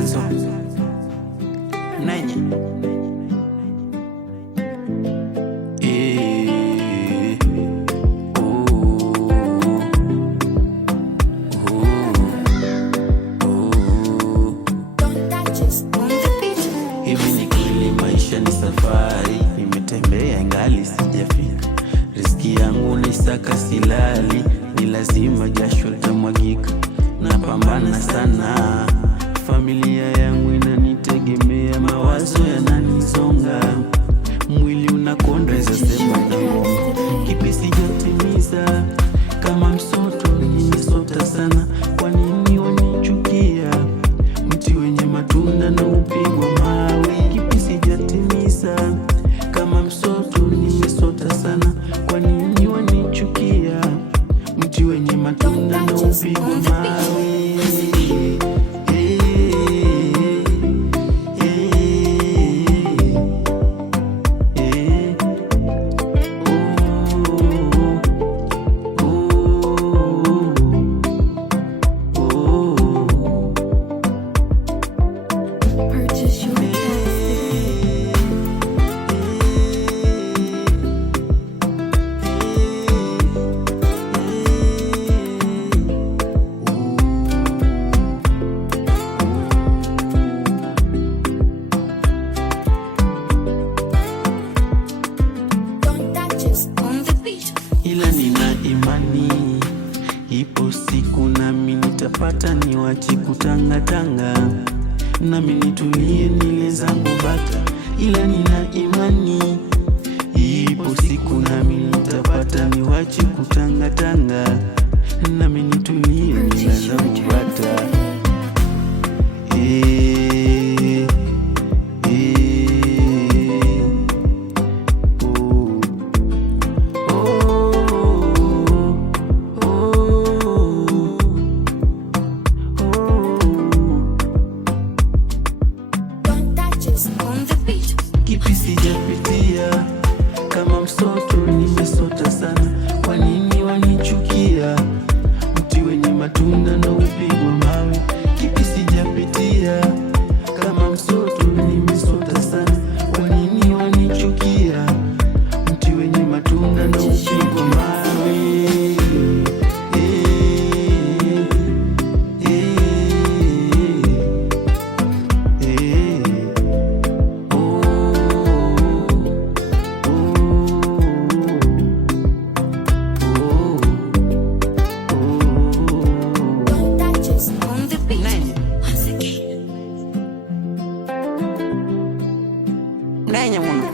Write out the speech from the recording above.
Kazo Nenye hivi ni kweli maisha ni safari, nimetembea ingali sijafika. Riziki yangu naisaka silali, ni lazima jasho litamwagika. Napambana sana, familia yangu inanitegemea. Mawazo yananizonga, mwili unakonda, weza sema ndio kipi sijatimiza. Kama msoto nimesota sana, kwa nini wanichukia? Mti wenye matunda na upigwa mawe. Kipi sijatimiza? Kama msoto nimesota sana, kwa nini wanichukia? Mti wenye matunda na upigwa mawe. Ila nina imani, ipo siku nami nitapata, niwache kutangatanga, nami nitulie nile zangu bata. Ila nina imani, ipo siku nami nitapata, niwache kutangatanga, nami nitulie nile zangu bata. Kipi sijapitia? Kama msoto nimesota sana, kwa nini wanichukia? Mti wenye matunda na upigwa mawe. Kipi sijapitia? Kama msoto nimesota sana, kwa nini wanichukia? Mti wenye matunda na upigwa mawe. Nenye mwana